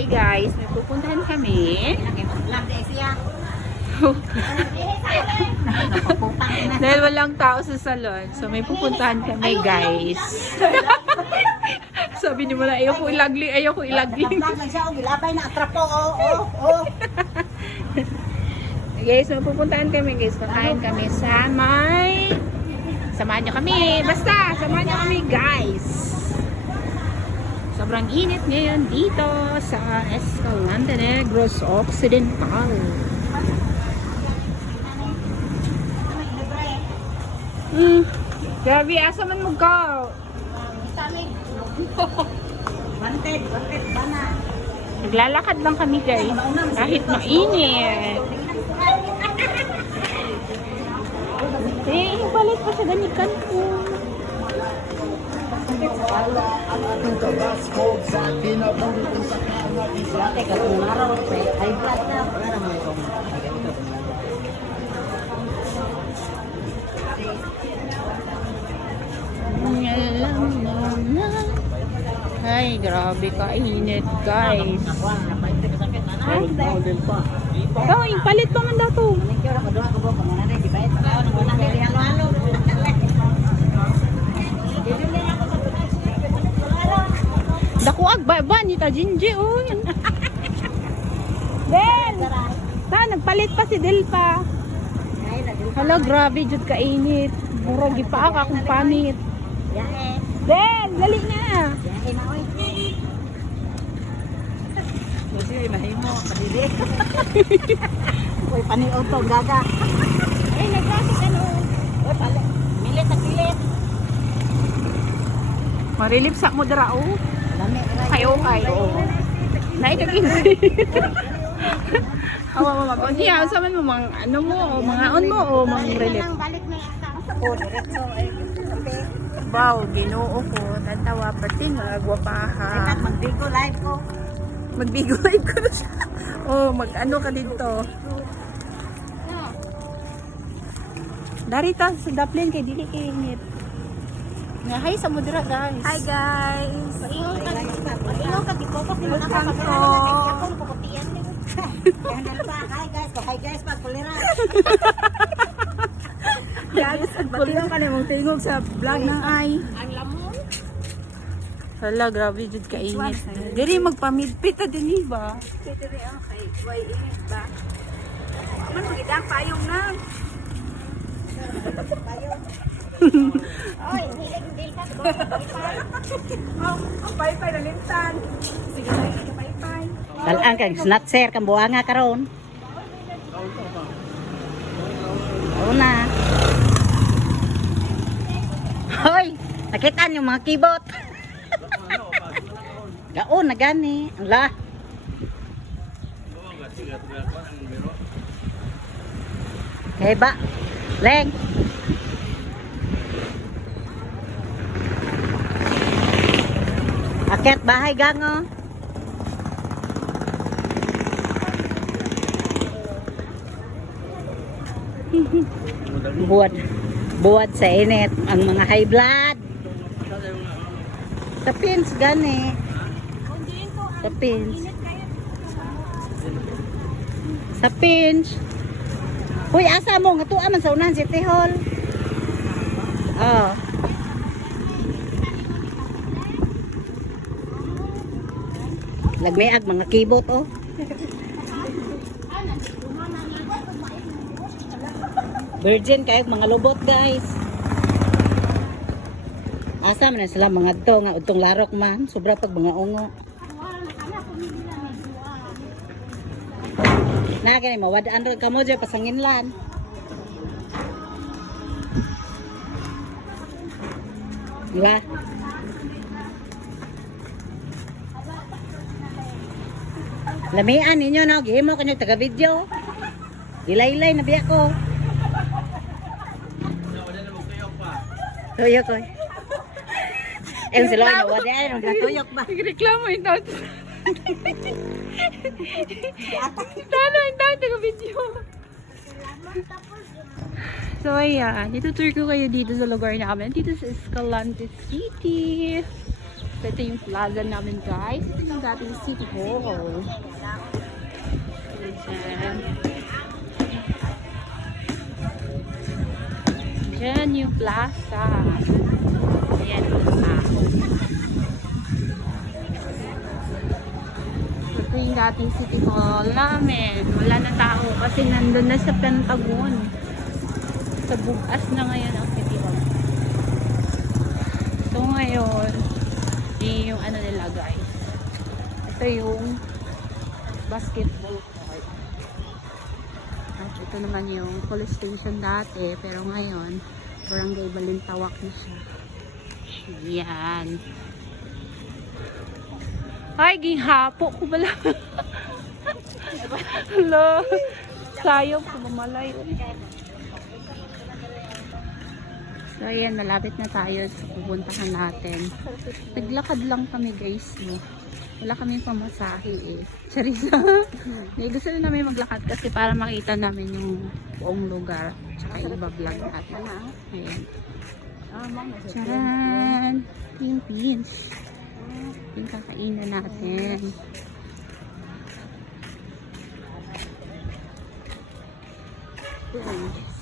Hi guys, may pupuntahan kami. Dahil walang tao sa salon. So may pupuntahan kami guys. Sabi ni mo na ayaw ko ilagling, ayaw ko ilagling. Vlog lang siya, gilabay na atrapo, oh, oh, oh. Guys, may pupuntahan kami guys. Pakain kami sa may... Samahan niyo kami. Basta, samahan niyo kami guys. Sobrang init ngayon dito sa Escalante Negros Occidental. Hmm. Grabe, asa man mo go? Wanted, wanted, bana. Naglalakad lang kami guys. Kahit mainit. Eh, balik pa sa ganikan ko. Dati ka kung araw, eh, high blood na, wala naman ito. Ay, grabe ka init, guys. Nakuha, napainte ka sakit, nanay. Model pa. Ikaw, yung palit pa man daw to. Thank you, nakaduha ko ba, kung nanay, di ba? Ito ka, nung nanay, di halo-halo. Dakuag, ba, ba, ni ta Jinji, uy. Del! Ta, nagpalit pa si Del pa. Hala, grabe, jud ka init. Murag ipaak akong pamit. Yae. Del, dali na. Oy. Kasi, mahimo, kadili. Uy, paniod to, gaga. Ay, nagkasik ano. Uy, pala. Milit na pilit. Marilip sa mo dara, oh. Lami, right? Kayo, kayo. Naikaginsi. Hawa mo mag Diya, sa man mo mga ano mo, o mga on mo, o mga relief. balik na yata. Diretso. Ay, sabi. Wow, ginoo ko. Tantawa pati nga, gwapaha. magbigo live ko. Magbigo live ko na siya. Oh, mag ano ka dito. Darita sa Dublin kay dili kay init. Nga hi sa mudra guys. Hi guys. Ingon ka, ingon ka, di ko pa Welcome pinakapagod po. na ako, puputian pa, hi guys, hi guys, pagkulira. Guys, kulang ka na mong tingog sa vlog ng ay. Ang lamon. Hala, grabe jud ka init. Diri magpamidpit ta din ba? Dito rin ang kay Kuway Init ba? Man, magiging payong na. Payong. Oy, hilig din ka. Oh, ang paypay na lintan. Sige, paypay. Talaan kang snatcher kang buanga karon. Oo na. Hoy, nakita niyo mga kibot. Gaon na gani. Ala. Kay ba? Leng. Akyat bahay gango. buwad buwad sa init. Ang mga high blood. Sa pins gani. Sa pins. Sa pins. Uy, asa mo? Nga tuwa sa unahan City Hall. Oh. Lagmayag mga kibot oh. Virgin kayo mga lubot guys. Asa man sila mga to nga utong larok man, sobra pag mga ungo. Na gani mawadaan ra kamo dyan pasanginlan. Diba? Lamian ninyo no, gihimo kanyo taga video. Dilay-lay na biya ko. Tuyok ko. Eh, sila na wala ay tuyok ba? Reklamo yung tao. Tano yung tao taga video. So ayan, itutour ko kayo dito sa lugar namin. Dito sa Escalante City. Ito yung plaza namin guys. Ito yung dating City Hall. Diyan. Diyan yung plaza. Ayan yung tao. Ito yung dating City Hall namin. Wala na tao kasi nandun na sa Pentagon. Sa bukas na ngayon ang City Hall. So ngayon, yun yung ano nila guys. Ito yung basketball court. At ito naman yung police station dati. Pero ngayon, barangay Balintawak na siya. Yan. Ay, gihapo ko bala. Hello. Sayop, kumamalay. So, ayan, malapit na tayo sa pupuntahan natin. Naglakad lang kami, guys, no? Wala kaming pamasahe, eh. Charisa. Hindi, gusto na namin maglakad kasi para makita namin yung buong lugar. Tsaka iba vlog natin. Ayan. Charan! Pink beans. Yung kakainan natin.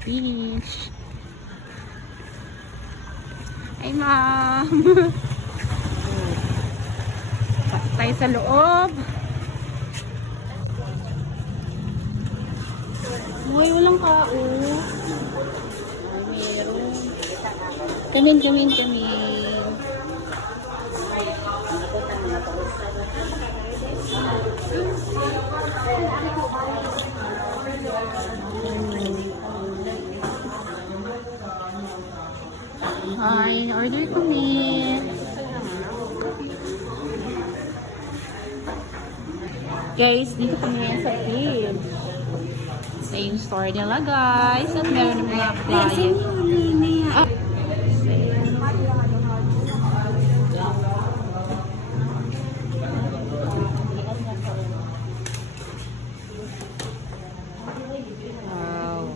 Speech. Ay, ma'am. Tayo sa loob. Uy, walang kao. Ay, meron. Kamin, kamin, kamin. Hi, order kami. Guys, dito kami ngayon sa Pin. Same store nila guys. At meron mga client. Ah. Wow.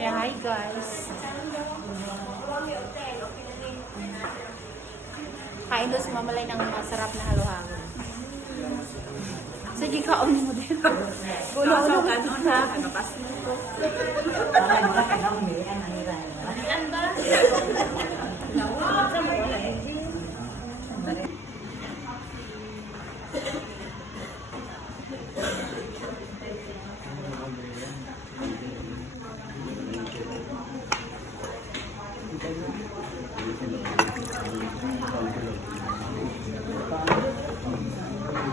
Yeah, hi guys. Kain doon si Mamalay ng masarap na halo-halo. Sige, kaon mo din. Gulo-gulo ka doon ha. Kagapas mo ko.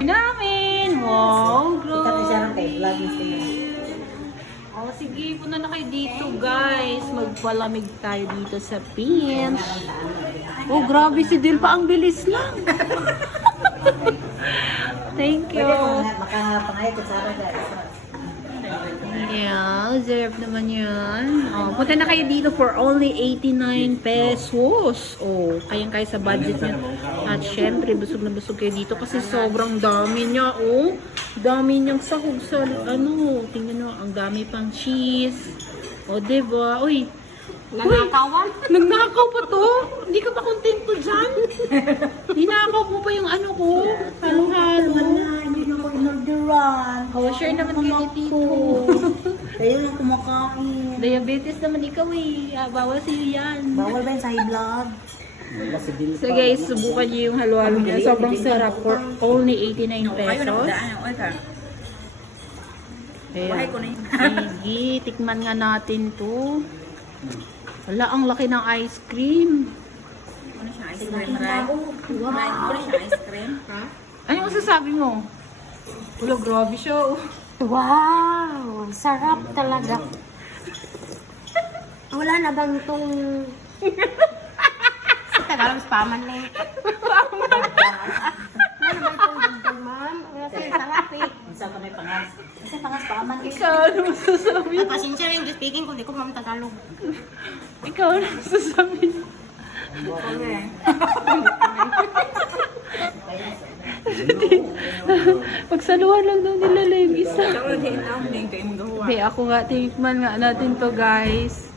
Namin. Wow, grabe. Oh, sige, punta na kayo dito, guys. Magpalamig tayo dito sa Pinch. Oh, grabe si Dil pa. Ang bilis lang. Thank you. Makapangayat sa Sarah guys. Yeah, reserve naman yan. Oh, punta na kayo dito for only 89 pesos. Oh, kayang kaya sa budget nyo. At syempre, busog na busog kayo dito kasi sobrang dami niya. Oh, dami niyang sahog sa ano. Tingnan nyo, ang dami pang cheese. Oh, diba? Uy, Nanakawan? Nagnakaw pa to? Hindi ka ba kontento dyan? Ninakaw mo pa yung ano ko? Halo-halo. Inorderan. Oh, share naman kayo ni Tito. Kayo lang kumakain. Diabetes naman ikaw eh. Ah, bawal sa'yo yan. Bawal ba yun sa high blood? So guys, subukan niyo yung halo-halo niya. Sobrang sarap for only 89 pesos. Ayan. Sige, tikman nga natin to. Wala, ang laki ng ice cream. Ano siya, ice cream, Ray? Wow. Ano siya, ice cream? Ha? Ano masasabi mo? Wala, grabe siya. oh. Wow! Sarap talaga. Wala na bang itong... Sa Tagalog, spaman na eh. Wala na ba itong dagdag, ma'am? Kasi sarap eh. Saan ka may pangas? Kasi pangas paman eh. Ikaw, ano masasabi? Ay, pasensya na yung speaking ko, di ko ma'am Tagalog. Ikaw, ano masasabi? Okay. Pagsaluhan lang daw nila live isa. Din ako nga, tikman nga natin to guys.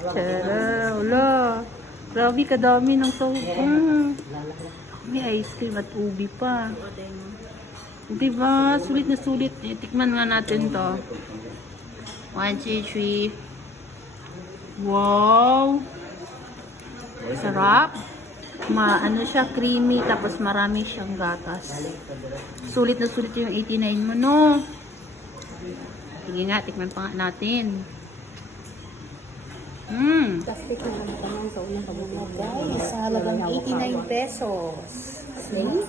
Tara, wala. Grabe, kadami ng sawang. May ice cream at ubi pa. Diba? Sulit na sulit. Eh, tikman nga natin to. One, two, three. Wow! Sarap. Ma, ano siya, creamy, tapos marami siyang gatas. Sulit na sulit yung 89 mo, no? Sige nga, tikman pa natin. Mmm. Sa halagang 89 pesos. See?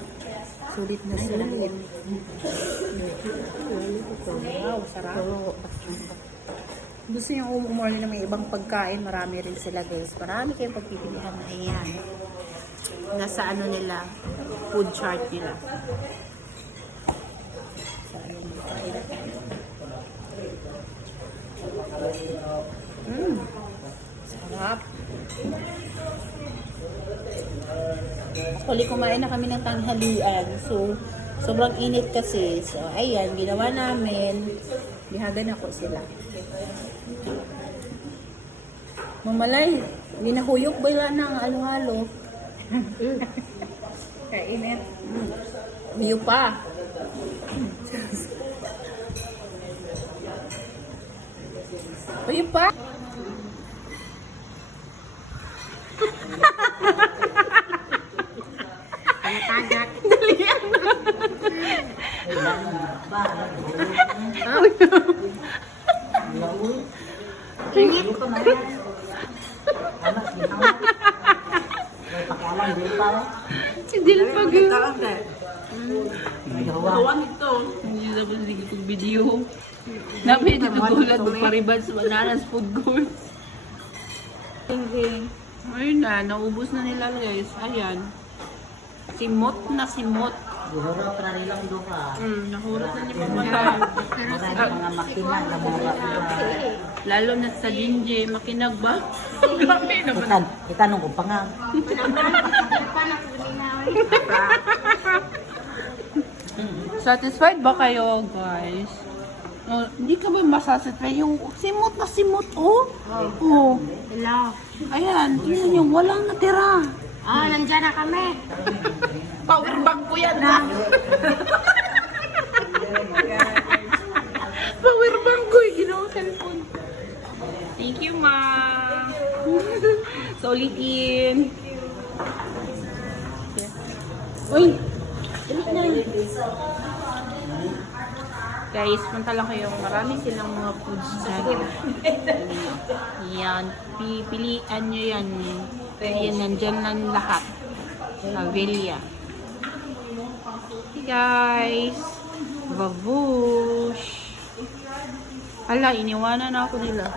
Sulit na sulit. Wow, sarap. Gusto nyo umumorder ng may ibang pagkain, marami rin sila guys. Marami kayong pagpipilihan ayan. Nasa ano nila, food chart nila. Mm. Sarap. Actually, kumain na kami ng tanghalian. So, sobrang init kasi. So, ayan, ginawa namin. Bihagan ako sila. Mamalay, hindi na huyok ba ng halo-halo? Kainit. Huyo pa. Huyo pa. Hindi lang pag yun. Tawag na. Gawa nito. Hindi na ba sige kong video. Natutulat ng paribad sa bananas food court. Tingling. Ayun na, naubos na nila guys. Ayan. Simot na simot. Buhurot na nilang duha. Mm, nahurot na ni Mama yan. Mga makina na mga Lalo na sa Jinje, makinag ba? Grabe naman. Itanong ko pa nga. Satisfied ba kayo, guys? Oh, hindi ka ba masasatisfied? Yung simot na simot, oh. Oh. Hello. Ayan, tingnan nyo, walang natira. Ah, nandyan na kami. Power bank ko yan, ha? Power bank ko, eh. Ginawa cellphone. Thank you, ma. Solid in. Uy! Guys, punta lang kayo. Marami silang mga foods dyan. Yan. Pipilian nyo yan. Yan, nandyan lang lahat. Avelia. Hey guys! Babush! Hala, iniwanan na ako nila.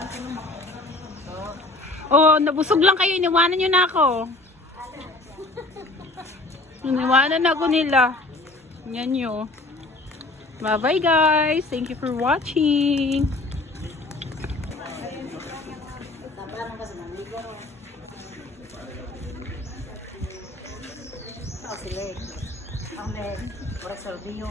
Oh, nabusog lang kayo. Iniwanan nyo na ako. Iniwanan na ako nila. Yan nyo. Bye-bye guys. Thank you for watching. Ako sila eh. Amen. Para sa Rio.